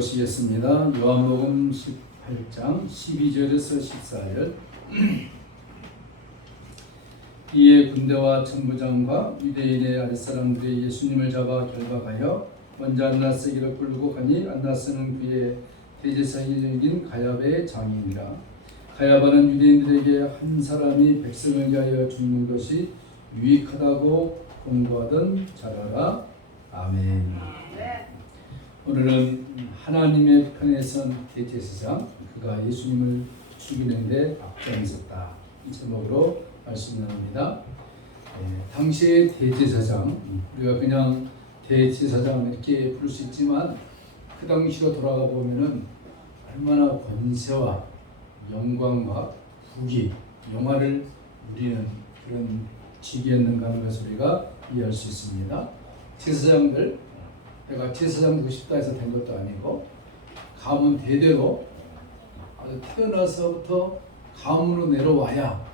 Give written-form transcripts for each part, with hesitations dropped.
보시겠습니다. 요한복음 18장 12절에서 14절. 이에 군대와 천부장과 유대인의 아랫사람들이 예수님을 잡아 결박하여 먼저 안나스에게로 끌고 가니 안나스는 그의 대제사장인 가야바의 장인이라. 가야바는 유대인들에게 한 사람이 백성을 위하여 죽는 것이 유익하다고 공부하던 자라라. 아멘. 오늘은 하나님의 편에 선 대제사장, 그가 예수님을 죽이는 데 앞장섰다, 이 제목으로 말씀 나눕니다. 당시의 대제사장, 우리가 그냥 대제사장 이렇게 부를 수 있지만 그 당시로 돌아가 보면은 얼마나 권세와 영광과 부귀, 영화를 누리는 그런 직위였는가 하는 것을 우리가 이해할 수 있습니다. 제사장들, 내가 제사장 되고 싶다 해서 된 것도 아니고, 가문 대대로 아주 태어나서부터 가문으로 내려와야,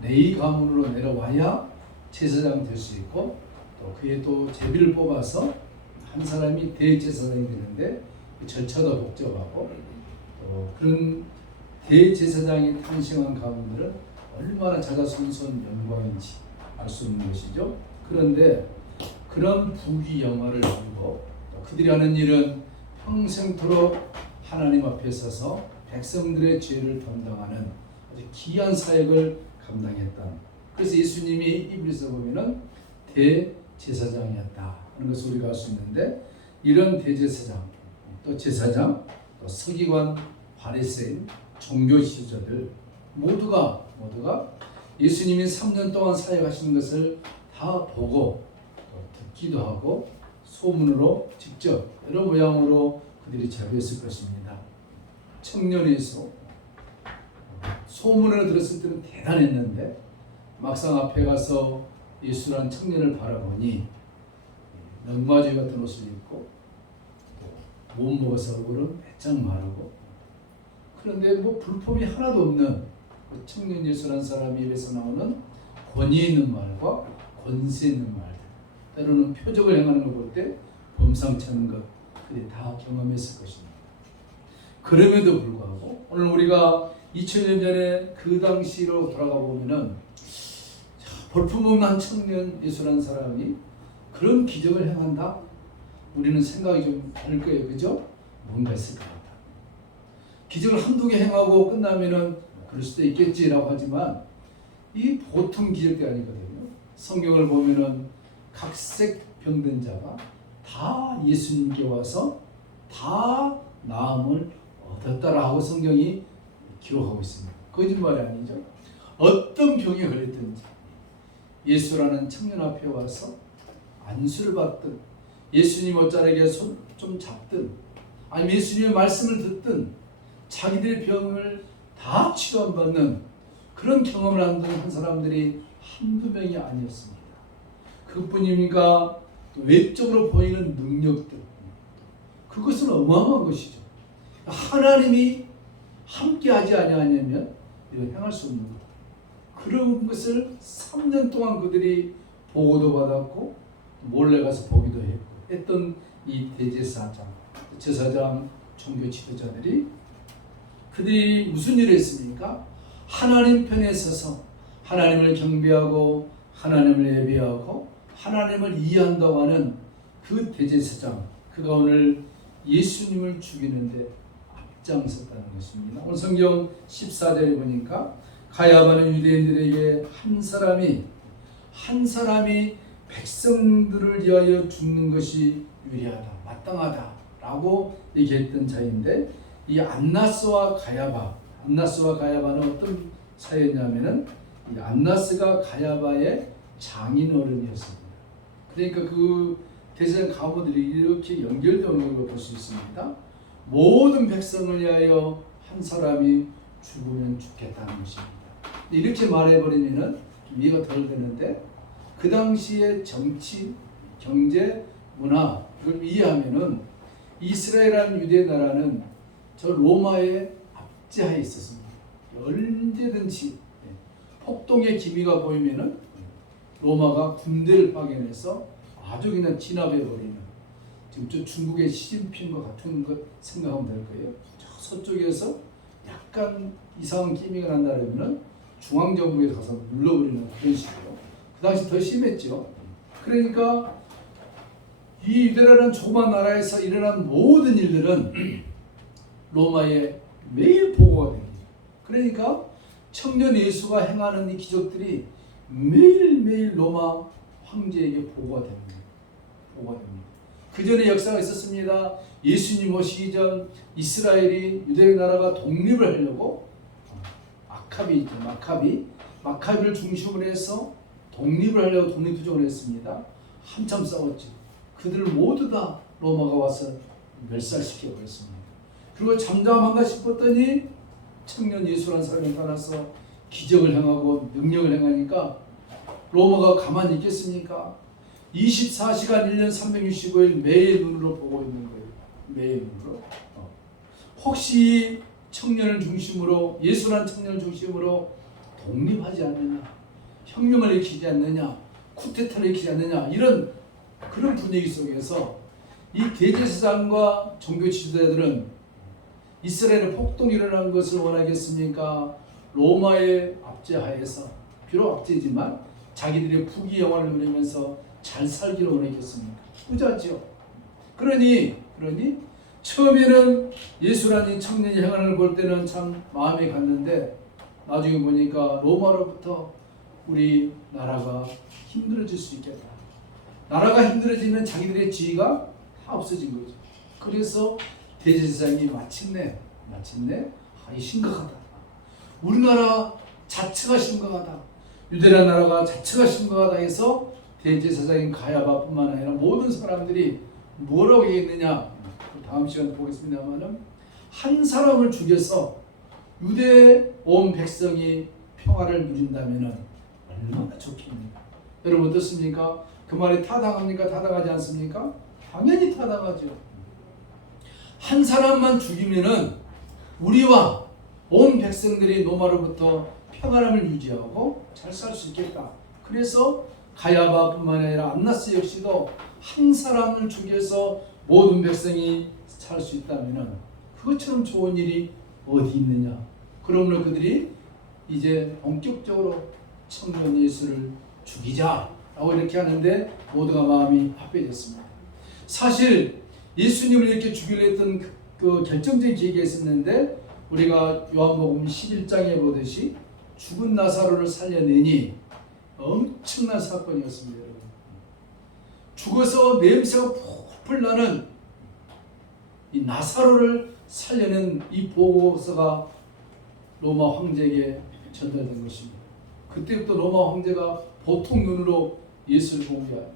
레위 가문으로 내려와야 제사장 될 수 있고, 또 그에 또 제비를 뽑아서 한 사람이 대제사장이 되는데 절차도 복잡하고, 또 그런 대제사장이 탄생한 가문들은 얼마나 자자손손 영광인지 알 수 있는 것이죠. 그런데 그런 부귀 영화를 누리고 그들이 하는 일은 평생토록 하나님 앞에 서서 백성들의 죄를 담당하는 아주 귀한 사역을 감당했다. 그래서 예수님이 이브리서 보면은 대제사장이었다 하는 것을 우리가 알 수 있는데, 이런 대제사장, 또 제사장, 또 서기관, 바리새인, 종교 지도자들 모두가 예수님이 3년 동안 사역하시는 것을 다 보고 듣기도 하고 소문으로 직접 여러 모양으로 그들이 자료했을 것입니다. 청년에서 소문을 들었을 때는 대단했는데 막상 앞에 가서 예수라는 청년을 바라보니 넝마주이 같은 옷을 입고 못 먹어서 얼굴은 배짱 마르고, 그런데 뭐 불법이 하나도 없는 그 청년 예수라는 사람 입에서 나오는 권위 있는 말과 권세 있는 말, 때로는 표적을 행하는 걸 볼 때 범상치 않은 것, 그들이 다 경험했을 것입니다. 그럼에도 불구하고 오늘 우리가 2000년 전에 그 당시로 돌아가 보면은 볼품없는 청년 예수라는 사람이 그런 기적을 행한다? 우리는 생각이 좀 다를 거예요. 그죠? 뭔가 있을 것 같다. 기적을 한두 개 행하고 끝나면은 그럴 수도 있겠지라고 하지만 이 보통 기적이 아니거든요. 성경을 보면은 각색 병든 자가 다 예수님께 와서 다 나음을 얻었다라고 성경이 기록하고 있습니다. 거짓말이 아니죠. 어떤 병에 걸렸든지 예수라는 청년 앞에 와서 안수를 받든, 예수님 옷자락에 손 좀 잡든, 아니면 예수님의 말씀을 듣든 자기들의 병을 다 치료받는 그런 경험을 한 사람들이 한두 명이 아니었습니다. 그뿐입니까? 외적으로 보이는 능력들, 그것은 어마어마한 것이죠. 하나님이 함께하지 아니하면 이걸 행할 수 없는 것. 그런 것을 3년 동안 그들이 보고도 받았고 몰래 가서 보기도 했던 이 대제사장, 제사장, 종교 지도자들이 그들이 무슨 일을 했습니까? 하나님 편에 서서 하나님을 경배하고 하나님을 예배하고 하나님을 이해한다고 하는 그 대제사장, 그가 오늘 예수님을 죽이는데 앞장섰다는 것입니다. 오늘 성경 14절에 보니까 가야바는 유대인들에게 한 사람이 백성들을 위하여 죽는 것이 유리하다, 마땅하다라고 얘기했던 자인데, 이 안나스와 가야바는 어떤 사이였냐면은 이 안나스가 가야바의 장인 어른이었습니다. 그러니까 그 대제사장 가부들이 이렇게 연결되는 걸 볼 수 있습니다. 모든 백성을 위하여 한 사람이 죽으면 죽겠다는 것입니다. 이렇게 말해버리면은 이해가 덜 되는데, 그 당시의 정치, 경제, 문화, 이걸 이해하면은 이스라엘이라는 유대 나라는 저 로마의 압제하에 있었습니다. 언제든지 폭동의 기미가 보이면은 로마가 군대를 파견해서 아주 그냥 진압해버리는 지금 저 중국의 시진핑과 같은 것 생각하면 될 거예요. 저 서쪽에서 약간 이상한 기미가 난다 그러면은 중앙정부에 가서 눌러버리는 그런 식으로. 그 당시 더 심했죠. 그러니까 이 유대라는 조그만 나라에서 일어난 모든 일들은 로마에 매일 보고가 됩니다. 그러니까 청년 예수가 행하는 이 기적들이 매일매일 로마 황제에게 보고가 됩니다. 보고가 됩니다. 그 전에 역사가 있었습니다. 예수님 오시기 전 이스라엘이 유대 나라가 독립을 하려고 마카비를 중심으로 해서 독립을 하려고 독립투쟁을 했습니다. 한참 싸웠죠. 그들을 모두 다 로마가 와서 멸살시켜 버렸습니다. 그리고 잠잠한가 싶었더니 청년 예수라는 사람이 따라서 기적을 행하고 능력을 행하니까 로마가 가만히 있겠습니까? 24시간 1년 365일 매일 눈으로 보고 있는 거예요. 매일 눈으로. 혹시 청년을 중심으로 예수라는 청년을 중심으로 독립하지 않느냐, 혁명을 일으키지 않느냐, 쿠데타를 일으키지 않느냐, 이런 그런 분위기 속에서 이 대제사장과 종교 지도자들은 이스라엘의 폭동이 일어난 것을 원하겠습니까? 로마의 압제하에서, 비록 압제지만 자기들의 부귀 영화를 누리면서 잘 살기를 원했겠습니까? 부자죠. 그러니 처음에는 예수라는 청년이 행하는 걸 볼 때는 참 마음이 갔는데 나중에 보니까 로마로부터 우리 나라가 힘들어질 수 있겠다. 나라가 힘들어지면 자기들의 지위가 다 없어진 거죠. 그래서 대제사장이 마침내 이 심각하다. 우리나라 자체가 심각하다. 유대라 나라가 자체가 심각하다 해서 대제사장인 가야바뿐만 아니라 모든 사람들이 뭐라고 얘기했느냐. 다음 시간에 보겠습니다만은 한 사람을 죽여서 유대 온 백성이 평화를 누린다면은 얼마나 좋겠습니까? 여러분 어떻습니까? 그 말이 타당합니까? 타당하지 않습니까? 당연히 타당하죠. 한 사람만 죽이면은 우리와 온 백성들이 로마로부터 평안함을 유지하고 잘 살 수 있겠다. 그래서 가야바뿐만 아니라 안나스 역시도 한 사람을 죽여서 모든 백성이 살 수 있다면은 그것처럼 좋은 일이 어디 있느냐. 그러므로 그들이 이제 본격적으로 청년 예수를 죽이자라고 이렇게 하는데 모두가 마음이 합해졌습니다. 사실 예수님을 이렇게 죽이려 했던 그 결정적인 계기가 있었는데 우리가 요한복음 11장에 보듯이 죽은 나사로를 살려내니 엄청난 사건이었습니다. 여러분. 죽어서 냄새가 풀풀 나는 이 나사로를 살려낸 이 보고서가 로마 황제에게 전달된 것입니다. 그때부터 로마 황제가 보통 눈으로 예수를 본 게 아닙니다.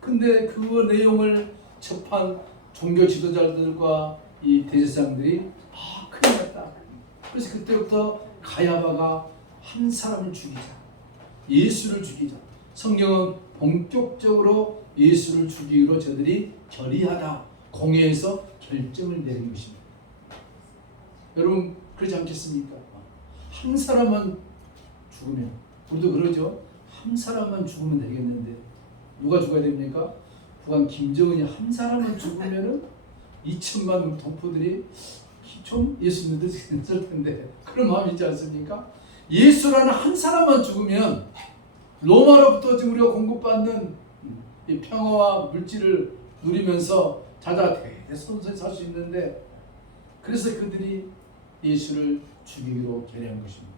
근데 그 내용을 접한 종교 지도자들과 이 대제사장들이 큰일 났다. 그래서 그때부터 가야바가 한 사람을 죽이자. 예수를 죽이자. 성경은 본격적으로 예수를 죽이기로 저들이 결의하다. 공회에서 결정을 내린 것입니다. 여러분 그렇지 않겠습니까? 한 사람만 죽으면 우리도 그러죠. 한 사람만 죽으면 되겠는데 누가 죽어야 됩니까? 북한 김정은이 한 사람만 죽으면은 2천만 동포들이 좀 예수 믿을 수 있을 텐데 그런 마음이 있지 않습니까? 예수라는 한 사람만 죽으면 로마로부터 지금 우리가 공급받는 이 평화와 물질을 누리면서 자자 대손손 살 수 있는데 그래서 그들이 예수를 죽이기로 결의한 것입니다.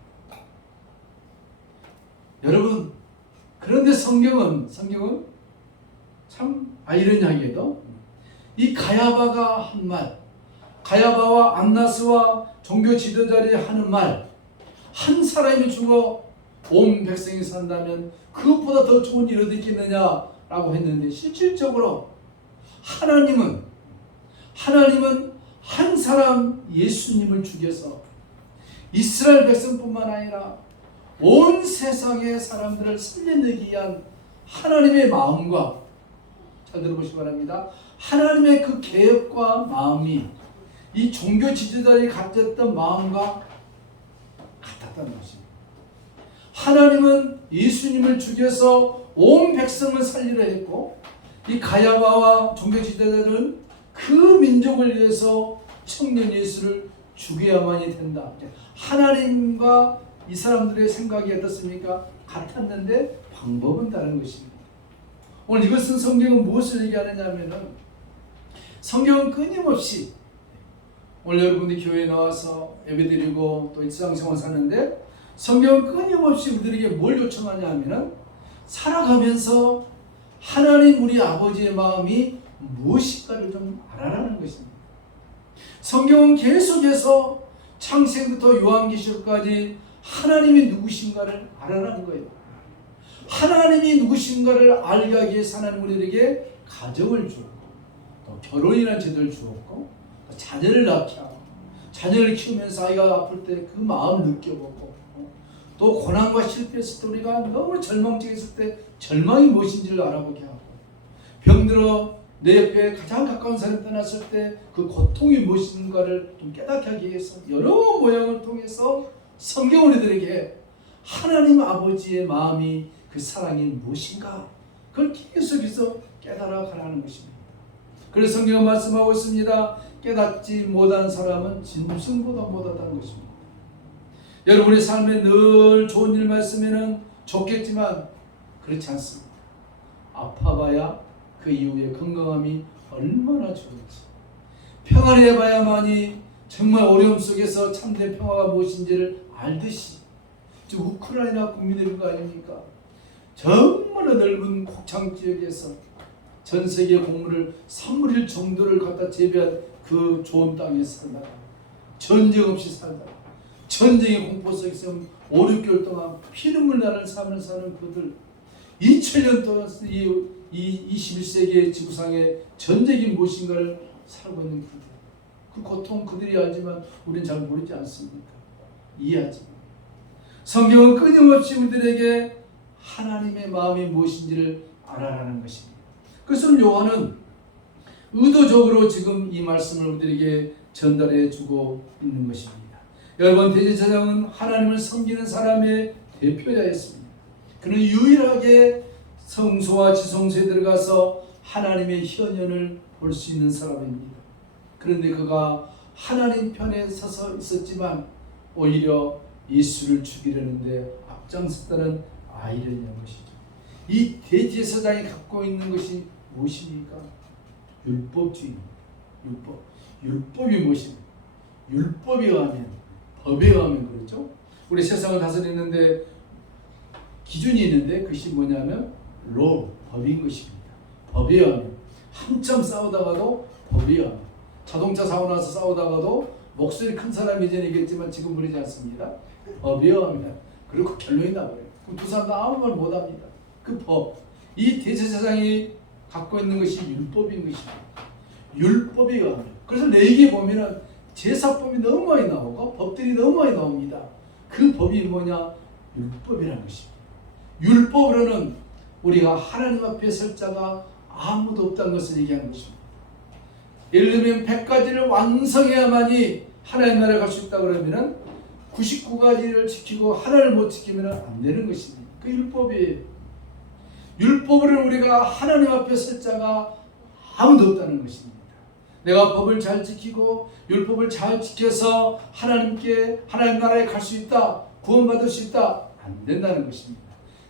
여러분 그런데 성경은 참 아이러니하게도 이 가야바가 한 말, 가야바와 안나스와 종교 지도자들이 하는 말, 한 사람이 죽어 온 백성이 산다면 그것보다 더 좋은 일이 어디 있겠느냐라고 했는데 실질적으로 하나님은 한 사람 예수님을 죽여서 이스라엘 백성뿐만 아니라 온 세상의 사람들을 살려내기 위한 하나님의 마음과 잘 들어보시기 바랍니다. 하나님의 그 계획과 마음이 이 종교 지도자들이 가졌던 마음과 같았다는 것입니다. 하나님은 예수님을 죽여서 온 백성을 살리려 했고 이 가야바와 종교 지도자들은 그 민족을 위해서 청년 예수를 죽여야만이 된다. 하나님과 이 사람들의 생각이 어떻습니까? 같았는데 방법은 다른 것입니다. 오늘 이것은 성경은 무엇을 얘기하느냐 하면은 성경은 끊임없이 오늘 여러분들이 교회에 나와서 예배드리고 또 일상생활 사는데 성경은 끊임없이 우리들에게 뭘 요청하냐 하면은 살아가면서 하나님 우리 아버지의 마음이 무엇일까를 좀 알아라는 것입니다. 성경은 계속해서 창세기부터 요한계시록까지 하나님이 누구신가를 알아라는 거예요. 하나님이 누구신가를 알게 하기 위해서 하나님 우리에게 가정을 주었고 또 결혼이라는 제도를 주었고 또 자녀를 낳게 하고 자녀를 키우면서 아이가 아플 때 그 마음을 느껴보고 또 고난과 실패했을 때 우리가 너무 절망적했을 때 절망이 무엇인지를 알아보게 하고 병들어 내 옆에 가장 가까운 사람이 떠났을 때 그 고통이 무엇인가를 좀 깨닫게 하기 위해서 여러 모양을 통해서 성경 우리들에게 하나님 아버지의 마음이 그 사랑이 무엇인가 그걸 계속해서 깨달아 가라는 것입니다. 그래서 성경은 말씀하고 있습니다. 깨닫지 못한 사람은 짐승보다 못하다는 것입니다. 여러분의 삶에 늘 좋은 일만 있으면 좋겠지만 그렇지 않습니다. 아파봐야 그 이후에 건강함이 얼마나 좋은지 평안해봐야만이 정말 어려움 속에서 참된 평화가 무엇인지를 알듯이 지금 우크라이나 국민들인 거 아닙니까? 정말 넓은 곡창 지역에서 전 세계 곡물을 3분의 1 정도를 갖다 재배한 그 좋은 땅에 살다가 전쟁 없이 살다가 전쟁의 공포 속에서 5, 6개월 동안 피눈물 나는 삶을 사는 그들 2000년 동안 이 21세기의 지구상에 전쟁이 무엇인가를 살고 있는 그들 그 고통 그들이 알지만 우리는 잘 모르지 않습니까? 이해하지. 성경은 끊임없이 우리들에게 하나님의 마음이 무엇인지를 알아라는 것입니다. 그래서 요한은 의도적으로 지금 이 말씀을 우리들에게 전달해 주고 있는 것입니다. 여러분 대제사장은 하나님을 섬기는 사람의 대표자였습니다. 그는 유일하게 성소와 지성소에 들어가서 하나님의 현현을 볼 수 있는 사람입니다. 그런데 그가 하나님 편에 서서 있었지만 오히려 예수를 죽이려는데 앞장섰다는 아이러니한 것이죠. 이 대제사장이 갖고 있는 것이 무엇입니까? 율법주의입니다. 율법이 무엇입니까? 율법에 의하면 법에 의하면 그렇죠. 우리 세상을 다스리는데 기준이 있는데 그것이 뭐냐면 법인 것입니다. 법에 의하면 한참 싸우다가도 법에 의하면 자동차 사고 나서 싸우다가도 목소리 큰 사람이 이제는 지금 그러지 않습니다. 법에 의하면 그리고 결론이 나버려요. 그럼 두 사람 다 아무 말 못합니다. 그 법, 이 대제사장이 갖고 있는 것이 율법인 것입니다. 율법에 의하면. 그래서 레위기에 보면은 제사법이 너무 많이 나오고 법들이 너무 많이 나옵니다. 그 법이 뭐냐? 율법이라는 것입니다. 율법으로는 우리가 하나님 앞에 설 자가 아무도 없다는 것을 얘기하는 것입니다. 예를 들면 100가지를 완성해야만이 하나님 나라에 갈 수 있다 그러면은 99가지를 지키고 하나를 못 지키면 안 되는 것입니다. 그 율법이에요. 율법으로 우리가 하나님 앞에 설 자가 아무도 없다는 것입니다. 내가 법을 잘 지키고 율법을 잘 지켜서 하나님 나라에 갈 수 있다, 구원받을 수 있다, 안 된다는 것입니다.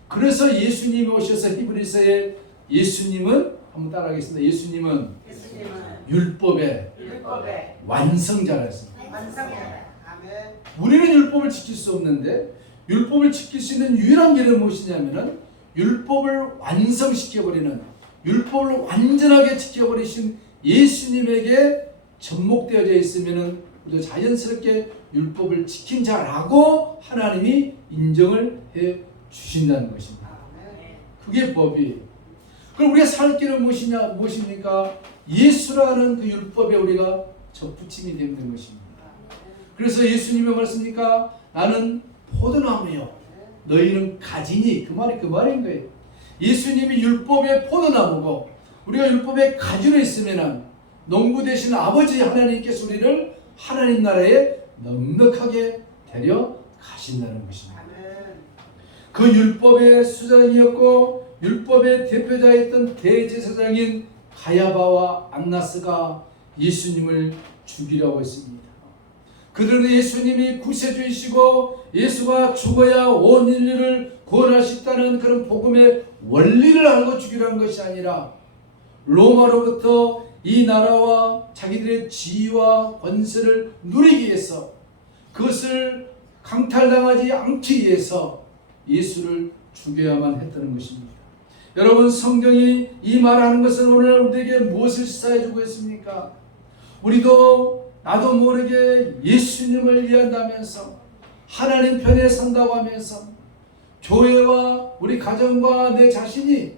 그래서 예수님이 오셔서 히브리서에 예수님은 한번 따라하겠습니다. 예수님은 율법의 완성자였습니다. 우리는 율법을 지킬 수 없는데 율법을 지킬 수 있는 유일한 길은 무엇이냐면은 율법을 완성시켜버리는 율법을 완전하게 지켜버리신 예수님에게 접목되어져 있으면은 우리가 자연스럽게 율법을 지킨 자라고 하나님이 인정을 해 주신다는 것입니다. 그게 법이에요. 그럼 우리가 살 길은 무엇입니까? 예수라는 그 율법에 우리가 접붙임이 되는 것입니다. 그래서 예수님의 말씀입니까? 나는 포도나무요, 너희는 가지니. 그 말인 거예요. 예수님이 율법의 포도나무고 우리가 율법의 가지로 있으면 농부 되신 아버지 하나님께서 우리를 하나님 나라에 넉넉하게 데려가신다는 것입니다. 그 율법의 수장이었고 율법의 대표자였던 대제사장인 가야바와 안나스가 예수님을 죽이려고 했습니다. 그들은 예수님이 구세주이시고 예수가 죽어야 온 인류를 구원할 수 있다는 그런 복음의 원리를 알고 죽이려는 것이 아니라 로마로부터 이 나라와 자기들의 지위와 권세를 누리기 위해서, 그것을 강탈당하지 않기 위해서 예수를 죽여야만 했다는 것입니다. 여러분, 성경이 이 말하는 것은 오늘 우리에게 무엇을 시사해 주고 있습니까? 우리도 나도 모르게 예수님을 위한다면서 하나님 편에 선다고 하면서 교회와 우리 가정과 내 자신이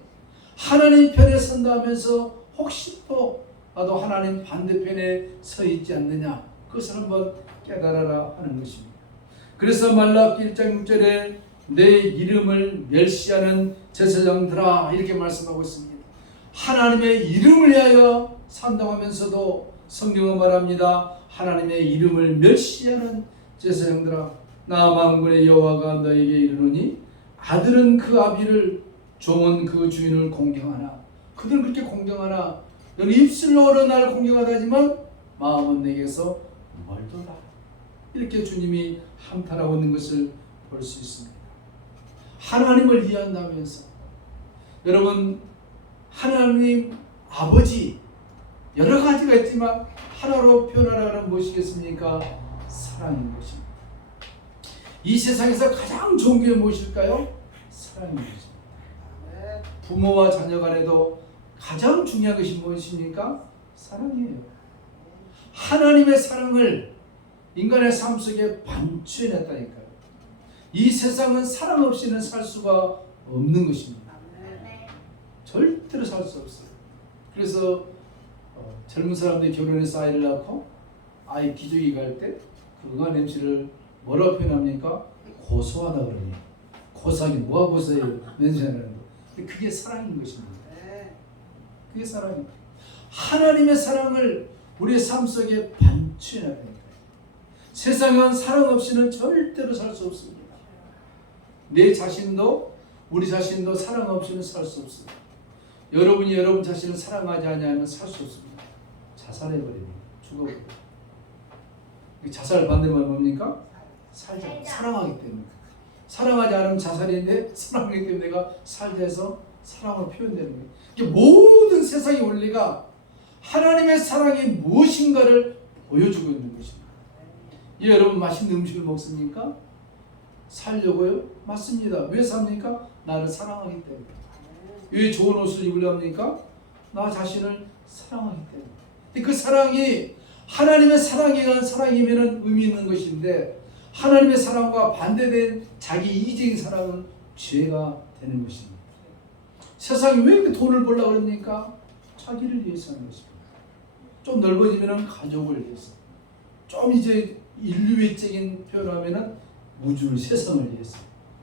하나님 편에 선다 하면서 혹시 또 나도 하나님 반대편에 서 있지 않느냐, 그것을 한번 깨달아라 하는 것입니다. 그래서 말라기 1장 6절에 내 이름을 멸시하는 제사장들아 이렇게 말씀하고 있습니다. 하나님의 이름을 위하여 산다고 하면서도 성경은 말합니다. 하나님의 이름을 멸시하는 제사장들아, 나 만군의 여호와가 너에게 이르노니 아들은 그 아비를, 종은 그 주인을 공경하나. 그들은 그렇게 공경하나 너는 입술로는 나를 공경하다 하지만 마음은 내게서 멀도다. 이렇게 주님이 한탄하고 있는 것을 볼 수 있습니다. 하나님을 이해한다면서, 여러분, 하나님 아버지 여러 가지가 있지만 하나로 표현하라는 무엇이겠습니까? 사랑인 것입니다. 이 세상에서 가장 좋은 게 무엇일까요? 사랑인 것입니다. 부모와 자녀 간에도 가장 중요한 것이 무엇입니까? 사랑이에요. 하나님의 사랑을 인간의 삶 속에 반추해냈다니까요. 이 세상은 사랑 없이는 살 수가 없는 것입니다. 절대로 살 수 없어요. 그래서 젊은 사람들이 결혼해서 아이를 낳고 아이 기저귀 갈 때 그 응아 냄새를 뭐라고 표현합니까? 고소하다 그러니. 고소하긴 뭐가 고소해요? 냄새나는 거. 근데 그게 사랑인 것입니다. 그게 사랑입니다. 하나님의 사랑을 우리의 삶 속에 반추해야 됩니다. 세상은 사랑 없이는 절대로 살 수 없습니다. 내 자신도, 우리 자신도 사랑 없이는 살 수 없습니다. 여러분이 여러분 자신을 사랑하지 않으면 살 수 없습니다. 자살해버립니다. 죽어버립니다. 자살 반대말 뭡니까? 살자. 사랑하기 때문에. 사랑하지 않으면 자살인데 사랑하기 때문에 내가 살자 해서 사랑으로 표현되는 거예요. 이게 모든 세상의 원리가 하나님의 사랑이 무엇인가를 보여주고 있는 것입니다. 예, 여러분 맛있는 음식을 먹습니까? 살려고요? 맞습니다. 왜 삽니까? 나를 사랑하기 때문에. 왜 좋은 옷을 입으려합니까? 나 자신을 사랑하기 때문에. 그 사랑이 하나님의 사랑에 대한 사랑이면 의미 있는 것인데, 하나님의 사랑과 반대된 자기 이기적인 사랑은 죄가 되는 것입니다. 세상이 왜 이렇게 돈을 벌려고 그럽니까? 자기를 위해서 하는 것입니다. 좀 넓어지면 가족을 위해서, 좀 이제 인류애적인 표현하면 우주를, 세상을 위해서.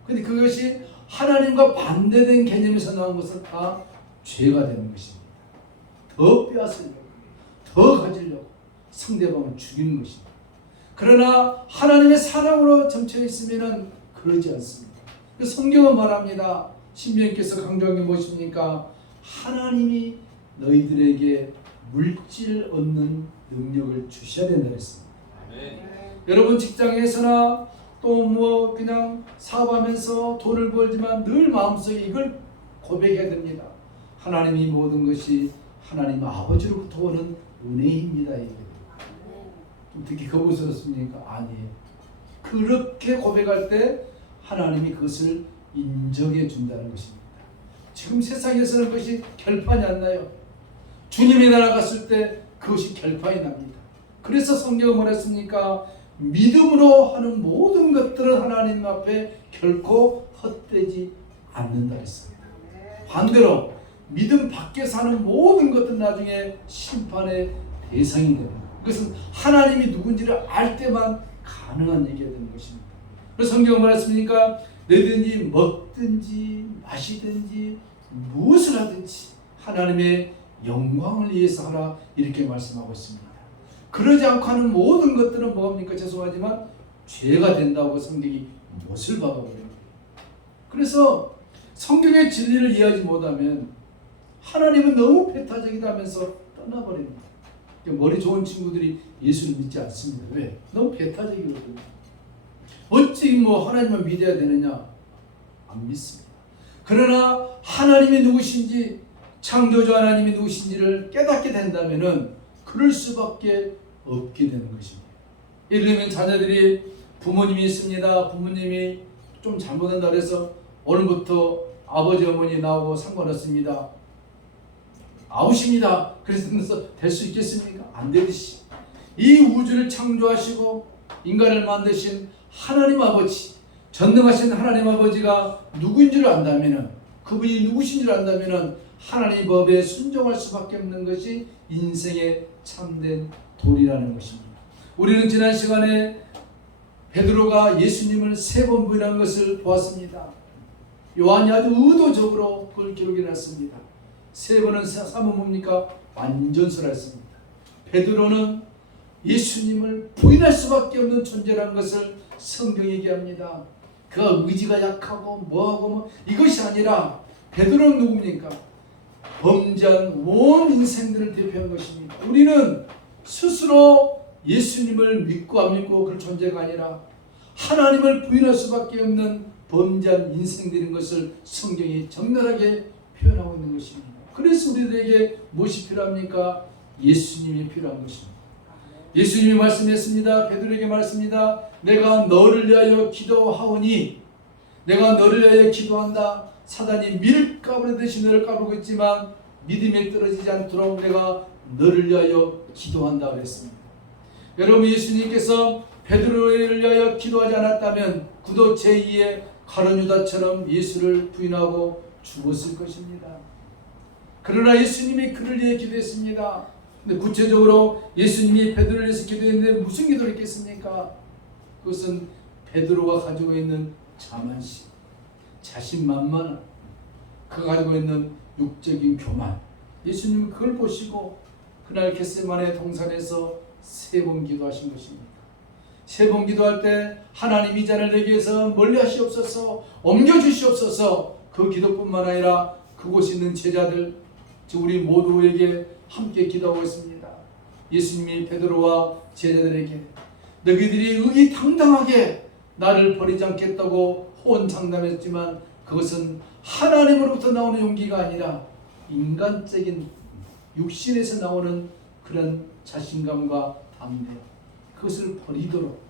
근데 그것이 하나님과 반대된 개념에서 나온 것은 다 죄가 되는 것입니다. 더 빼앗으려고, 더 가지려고 상대방을 죽이는 것입니다. 그러나 하나님의 사랑으로 점쳐 있으면 그러지 않습니다. 성경은 말합니다. 신명께서 강조한 게 무엇입니까? 하나님이 너희들에게 물질 얻는 능력을 주셔야 된다 했습니다. 여러분 직장에서나 또 뭐 그냥 사업하면서 돈을 벌지만 늘 마음속에 이걸 고백해야 됩니다. 하나님이 모든 것이 하나님 아버지로부터 오는 은혜입니다. 특히 거부스럽습니까? 아니에요. 그렇게 고백할 때 하나님이 그것을 인정해 준다는 것입니다. 지금 세상에서는 그것이 결판이 안 나요. 주님의 나라 갔을 때 그것이 결판이 납니다. 그래서 성경은 뭐랬습니까? 믿음으로 하는 모든 것들은 하나님 앞에 결코 헛되지 않는다 했습니다. 반대로 믿음 밖에서 하는 모든 것들은 나중에 심판의 대상이 됩니다. 그것은 하나님이 누군지를 알 때만 가능한 얘기가 되는 것입니다. 그래서 성경은 말했습니까? 너희든지 먹든지 마시든지 무엇을 하든지 하나님의 영광을 위해서 하라, 이렇게 말씀하고 있습니다. 그러지 않고 하는 모든 것들은 뭐합니까? 죄송하지만 죄가 된다고 성경이 못을 박아버려요. 그래서 성경의 진리를 이해하지 못하면 하나님은 너무 배타적이다면서 떠나버립니다. 머리 좋은 친구들이 예수를 믿지 않습니다. 왜? 너무 배타적이거든요. 어찌 하나님을 믿어야 되느냐? 안 믿습니다. 그러나 하나님이 누구신지, 창조주 하나님이 누구신지를 깨닫게 된다면은 그럴 수밖에 없게 되는 것입니다. 예를 들면 자녀들이 부모님이 있습니다. 부모님이 좀 잘못한다 그래서 오늘부터 아버지 어머니 나오고 상관없습니다. 아웃입니다. 그래서 될 수 있겠습니까? 안 되듯이 이 우주를 창조하시고 인간을 만드신 하나님 아버지, 전능하신 하나님 아버지가 누구인 줄 안다면은, 그분이 누구신 줄 안다면은 하나님의 법에 순종할 수밖에 없는 것이 인생의 참된 도리라는 것입니다. 우리는 지난 시간에 베드로가 예수님을 3번 부인한 것을 보았습니다. 요한이 아주 의도적으로 그걸 기록해놨습니다. 3번은 3은 뭡니까? 완전설했습니다. 베드로는 예수님을 부인할 수밖에 없는 존재라는 것을 성경이 얘기합니다. 그가 의지가 약하고 뭐하고 이것이 아니라 베드로는 누굽니까? 범죄한 온 인생들을 대표한 것입니다. 우리는 스스로 예수님을 믿고 안 믿고 그럴 존재가 아니라 하나님을 부인할 수밖에 없는 범죄한 인생들인 것을 성경이 적나라하게 표현하고 있는 것입니다. 그래서 우리들에게 무엇이 필요합니까? 예수님이 필요한 것입니다. 예수님이 말씀했습니다. 베드로에게 말씀입니다. 내가 너를 위하여 기도하오니, 내가 너를 위하여 기도한다. 사단이 밀 까부르듯이 너를 까부르고 있지만 믿음에 떨어지지 않도록 내가 너를 위하여 기도한다 그랬습니다. 여러분, 예수님께서 베드로를 위하여 기도하지 않았다면 그도 제2의 가룟 유다처럼 예수를 부인하고 죽었을 것입니다. 그러나 예수님이 그를 위해 기도했습니다. 근데 구체적으로 예수님이 베드로를 위해서 기도했는데 무슨 기도를 했겠습니까? 그것은 베드로가 가지고 있는 자만심, 자신만만함, 그가 가지고 있는 육적인 교만. 예수님은 그걸 보시고 그날 겟세마네 동산에서 3번 기도하신 것입니다. 3번 기도할 때 하나님 이 잔을 내게서 멀리 하시옵소서, 옮겨주시옵소서. 그 기도뿐만 아니라 그곳에 있는 제자들, 즉 우리 모두에게 함께 기도하고 있습니다. 예수님이 베드로와 제자들에게 너희들이 의기당당하게 나를 버리지 않겠다고 호언장담했지만 그것은 하나님으로부터 나오는 용기가 아니라 인간적인 육신에서 나오는 그런 자신감과 담대, 그것을 버리도록.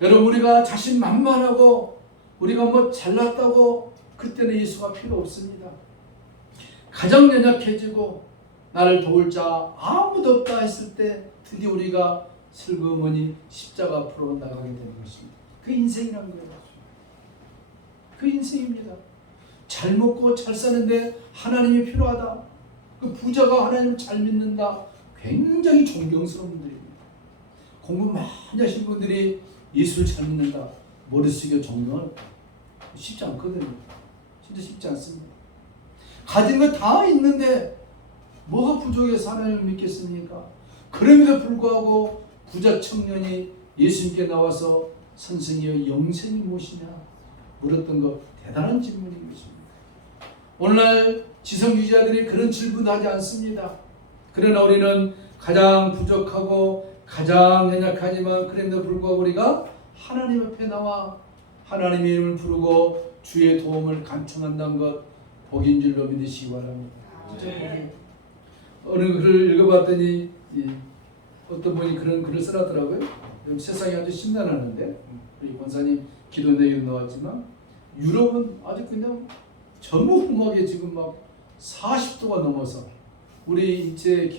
여러분, 우리가 자신만만하고 우리가 잘났다고 그때는 예수가 필요 없습니다. 가장 연약해지고 나를 도울 자 아무도 없다 했을 때 드디어 우리가 슬그머니 십자가 앞으로 나가게 되는 것입니다. 그 인생이란 거예요. 그 인생입니다. 잘 먹고 잘 사는데 하나님이 필요하다. 그 부자가 하나님을 잘 믿는다. 굉장히 존경스러운 분들입니다. 공부 많이 하신 분들이 예수를 잘 믿는다. 머리 숙여 존경을 쉽지 않거든요. 진짜 쉽지 않습니다. 가진 거 다 있는데 뭐가 부족해서 하나님을 믿겠습니까? 그럼에도 불구하고 부자 청년이 예수님께 나와서 선생이여 영생이 무엇이냐 물었던 거 대단한 질문인 것입니다. 오늘날 지성주의자들이 그런 질문도 하지 않습니다. 그러나 우리는 가장 부족하고 가장 연약하지만 그럼에도 불구하고 우리가 하나님 앞에 나와 하나님의 이름을 부르고 주의 도움을 간청한다는 것 복인 줄로 믿으시기 바랍니다. 어느 글을 읽어봤더니 어떤 분이 그런 글을 써놨더라고요. 세상이 아주 심란하는데 우리 권사님 기도 내용 나왔지만 유럽은 아주 그냥 전무후무하게 지금 막 40도가 넘어서 우리 인체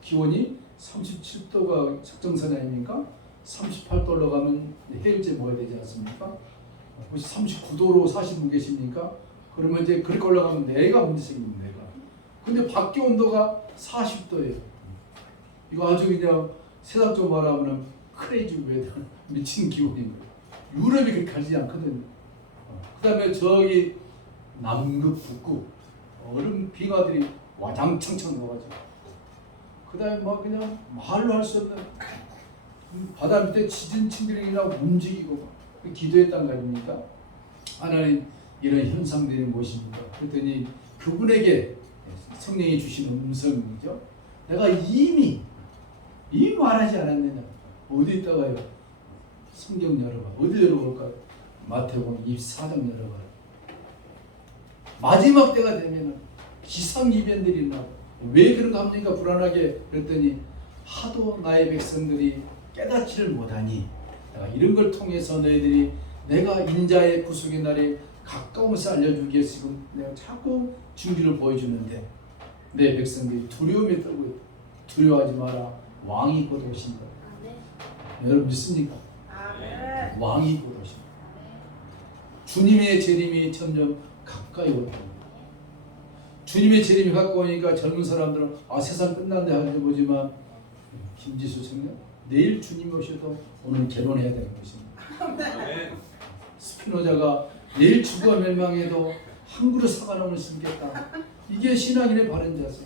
기온이 37도가 적정선이 아닙니까? 38도 올라가면 해일제 먹어야 되지 않습니까? 혹시 39도로 사신 분 계십니까? 그러면 이제 그렇게 올라가면 내가 문제 생깁니다. 내가. 근데 밖에 온도가 40도예요. 이거 아주 그냥 세상적으로 말하면 크레이지 웨더, 미친 기온인 거예요. 유럽이 그렇게 가지 않거든요. 그 다음에 저기 남극, 북극 얼음 빙하들이 와장창창 나와가지고 그 다음에 막 그냥 말로 할 수 없는 바다 밑에 지진 층들이라고 움직이고 기도했단 거 아닙니까? 하나님, 이런 현상들이 무엇입니까? 그랬더니 그분에게 성령이 주시는 음성이죠. 내가 이미 말하지 않았느냐. 어디 있다가요? 성경 열어봐. 어디 열어볼까요? 마태복음 24장 열어봐요. 마지막 때가 되면 기상이변들이 나고, 왜 그런가 합니까? 불안하게. 그랬더니 하도 나의 백성들이 깨닫지를 못하니 내가 이런 걸 통해서 너희들이 내가 인자의 구속의 날에 가까움에서 알려주기 위해서 지금 내가 자꾸 준비를 보여주는데 내 백성들이 두려움에 떨고 있다. 두려워하지 마라. 왕이 곧 오신다. 여러분 믿습니까? 왕이 곧 오신다. 주님의 재림이 점점 가까이 오다. 주님의 재림이 가까우니까 젊은 사람들은 세상 끝난다 하는지 보지만 김지수 청년 내일 주님이 오셔도 오늘 결혼해야 되는 것입니다. 스피노자가 내일 주가 멸망해도 한 그릇 사과나무를 심겠다. 이게 신앙인의 바른 자세.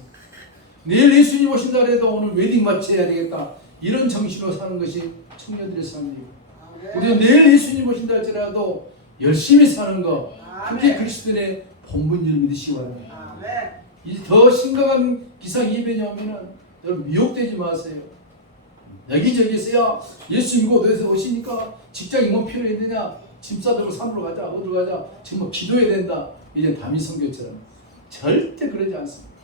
내일 예수님 오신다 해도 오늘 웨딩 마치해야 되겠다. 이런 정신으로 사는 것이 청년들의 삶이고, 우리가 내일 예수님 오신다 할지라도 열심히 사는 거, 그게 그리스도인의 본분을 믿으시기 바랍니다. 이제 더 심각한 기상이변이 오면은 여러분 미혹되지 마세요. 여기저기서야 예수님 곧 어디서 오시니까 직장이 뭐 필요했느냐, 짐 싸들고 산으로 가자, 어디로 가자, 정말 기도해야 된다. 이제 다미 선교처럼 절대 그러지 않습니다.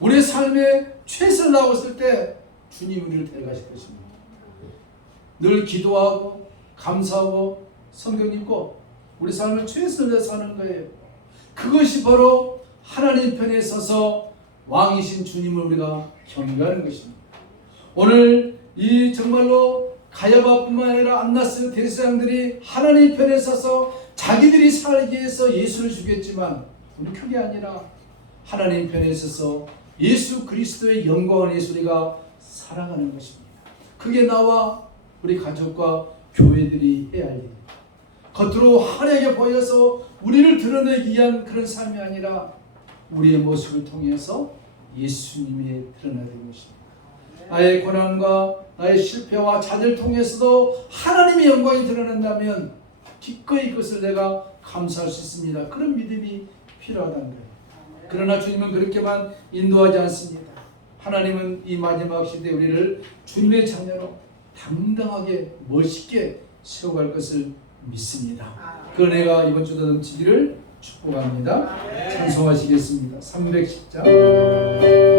우리의 삶에 최선을 다하고 때 주님 우리를 데려가실 것입니다. 늘 기도하고 감사하고 성경 읽고 우리 삶을 최선을 다해 사는 거예요. 그것이 바로 하나님 편에 서서 왕이신 주님을 우리가 경배하는 것입니다. 오늘 이 정말로 가야바뿐만 아니라 안나스 대제사장들이 하나님 편에 서서 자기들이 살기 위해서 예수를 죽였지만 우리 그게 아니라 하나님 편에 서서 예수 그리스도의 영광을 위해서 우리가 살아가는 것입니다. 그게 나와 우리 가족과 교회들이 해야 할 일입니다. 겉으로 환하게 보여서 우리를 드러내기 위한 그런 삶이 아니라 우리의 모습을 통해서 예수님이 드러나야 되는 것입니다. 나의 고난과 나의 실패와 좌절을 통해서도 하나님의 영광이 드러난다면 기꺼이 그것을 내가 감사할 수 있습니다. 그런 믿음이 필요하다는 거예요. 그러나 주님은 그렇게만 인도하지 않습니다. 하나님은 이 마지막 시대에 우리를 주님의 자녀로 당당하게 멋있게 세워갈 것을 믿습니다. 그 은혜가 이번 주도 넘치기를 축복합니다. 찬송하시겠습니다. 310장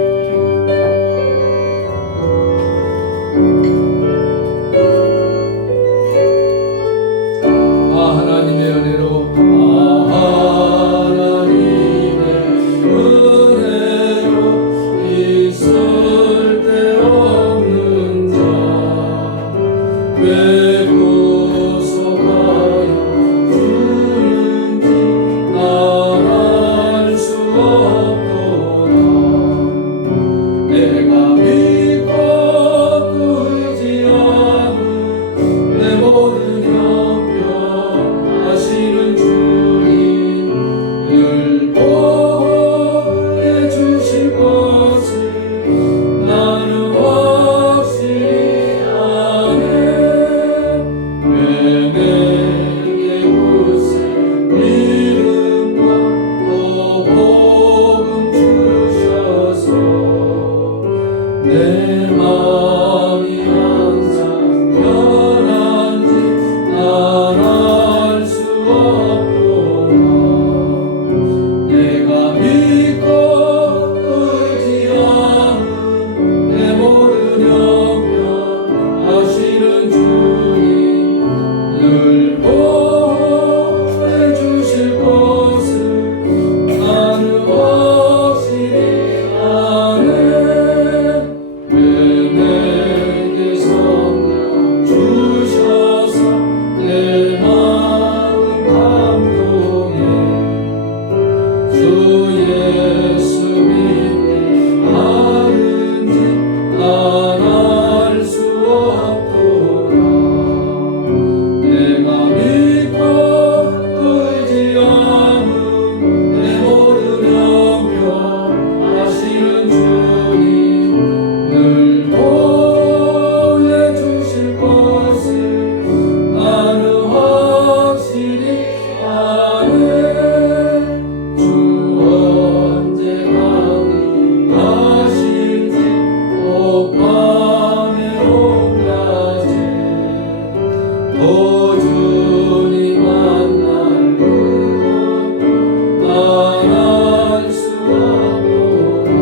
오 주님 만나려고 난 알 수 없도다.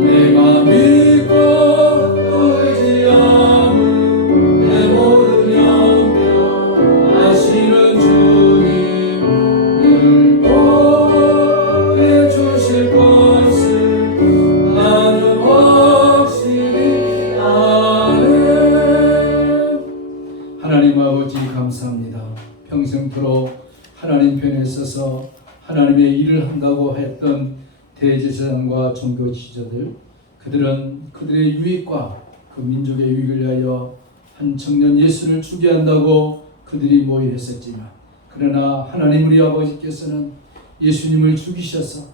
내가 믿고 의지 않은 내 모든 영역 아시는 주님을 보내주실 것을 나는 확실히 아네. 하나님 아버지 감사합니다. 평생토록 하나님 편에 서서 하나님의 일을 한다고 했던 대제사장과 종교 지도자들, 그들은 그들의 유익과 그 민족의 유익을 위하여 한 청년 예수를 죽게 한다고 그들이 모의했었지만, 그러나 하나님 우리 아버지께서는 예수님을 죽이셔서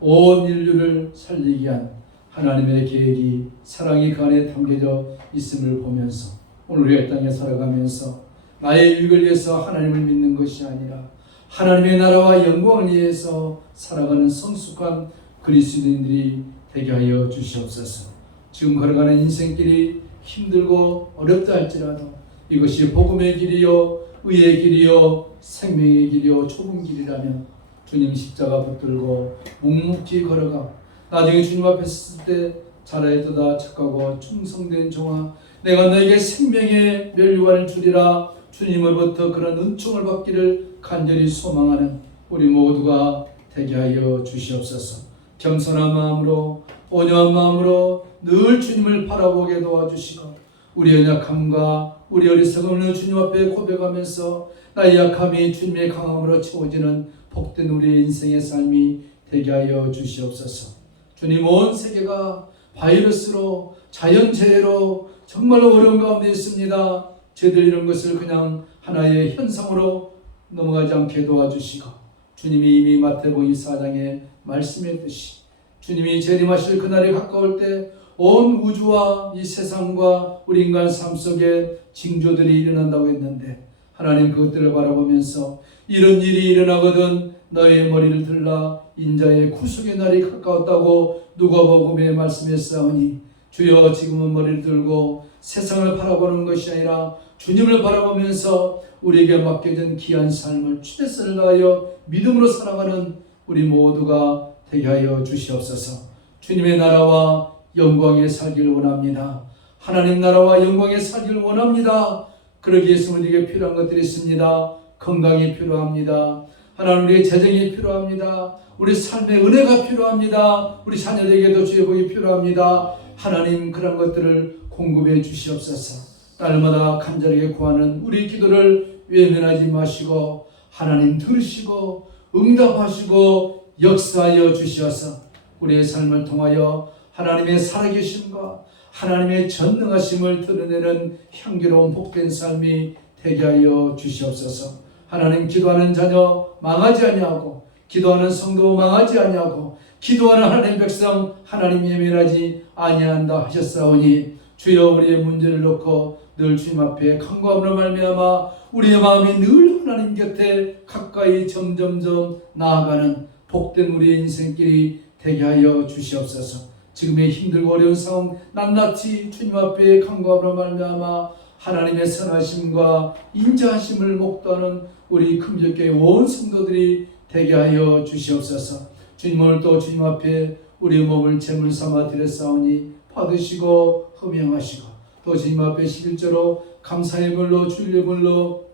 온 인류를 살리기 위한 하나님의 계획이 사랑이 그 안에 담겨져 있음을 보면서 오늘 우리가 이 땅에 살아가면서 나의 유익을 위해서 하나님을 믿는 것이 아니라 하나님의 나라와 영광을 위해서 살아가는 성숙한 그리스도인들이 되게 하여 주시옵소서. 지금 걸어가는 인생길이 힘들고 어렵다 할지라도 이것이 복음의 길이요 의의 길이요 생명의 길이요 좁은 길이라면 주님 십자가 붙들고 묵묵히 걸어가 나중에 주님 앞에 섰을 때 잘하였도다 착하고 충성된 종아, 내가 너에게 생명의 멸류관을 주리라 주님으로부터 그런 은총을 받기를 간절히 소망하는 우리 모두가 되게 하여 주시옵소서. 겸손한 마음으로 온유한 마음으로 늘 주님을 바라보게 도와주시고 우리 연약함과 우리 어리석음을 주님 앞에 고백하면서 나의 약함이 주님의 강함으로 채워지는 복된 우리의 인생의 삶이 되게 하여 주시옵소서. 주님, 온 세계가 바이러스로 자연재해로 정말 어려운 가운데 있습니다. 저희들 이런 것을 그냥 하나의 현상으로 넘어가지 않게 도와주시고 주님이 이미 마태복음 24장에 말씀했듯이 주님이 재림하실 그날이 가까울 때 온 우주와 이 세상과 우리 인간 삶 속에 징조들이 일어난다고 했는데, 하나님 그것들을 바라보면서 이런 일이 일어나거든 너의 머리를 들라 인자의 구속의 날이 가까웠다고 누가복음에 말씀했사오니, 주여 지금은 머리를 들고 세상을 바라보는 것이 아니라 주님을 바라보면서 우리에게 맡겨진 귀한 삶을 최선을 다하여 믿음으로 살아가는 우리 모두가 되게 하여 주시옵소서. 주님의 나라와 영광에 살기를 원합니다. 하나님 나라와 영광에 살기를 원합니다. 그러기 위해서 우리에게 필요한 것들이 있습니다. 건강이 필요합니다. 하나님 우리의 재정이 필요합니다. 우리 삶의 은혜가 필요합니다. 우리 자녀들에게도 주의 복이 필요합니다. 하나님 그런 것들을 공급해 주시옵소서. 날마다 간절하게 구하는 우리 기도를 외면하지 마시고 하나님 들으시고 응답하시고 역사하여 주시어서 우리의 삶을 통하여 하나님의 살아계심과 하나님의 전능하심을 드러내는 향기로운 복된 삶이 되게 하여 주시옵소서. 하나님 기도하는 자녀 망하지 아니하고 기도하는 성도 망하지 아니하고 기도하는 하나님 백성 하나님 예면하지 아니한다 하셨사오니, 주여 우리의 문제를 놓고 늘 주님 앞에 간구함으로 말미암아 우리의 마음이 늘 하나님 곁에 가까이 점점점 나아가는 복된 우리의 인생길이 되게 하여 주시옵소서. 지금의 힘들고 어려운 상황 낱낱이 주님 앞에 간구함으로 말미암아 하나님의 선하심과 인자하심을 목도하는 우리 금적교회 온 성도들이 되게 하여 주시옵소서. 주님, 오늘 또 주님 앞에 우리 몸을 제물 삼아 드렸사오니 받으시고 흠양하시고 또 주님 앞에 11조로 감사의 물로 주일의 물로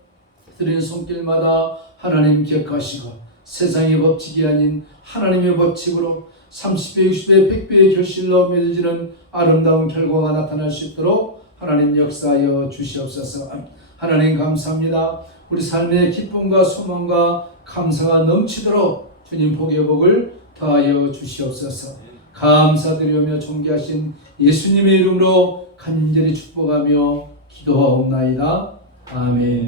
드리는 손길마다 하나님 기억하시고 세상의 법칙이 아닌 하나님의 법칙으로 30배, 60배, 100배의 결실로 맺어지는 아름다운 결과가 나타날 수 있도록 하나님 역사하여 주시옵소서. 하나님 감사합니다. 우리 삶의 기쁨과 소망과 감사가 넘치도록 주님 복의 복을 더하여 주시옵소서. 감사드리며 존귀하신 예수님의 이름으로 간절히 축복하며 기도하옵나이다. 아멘.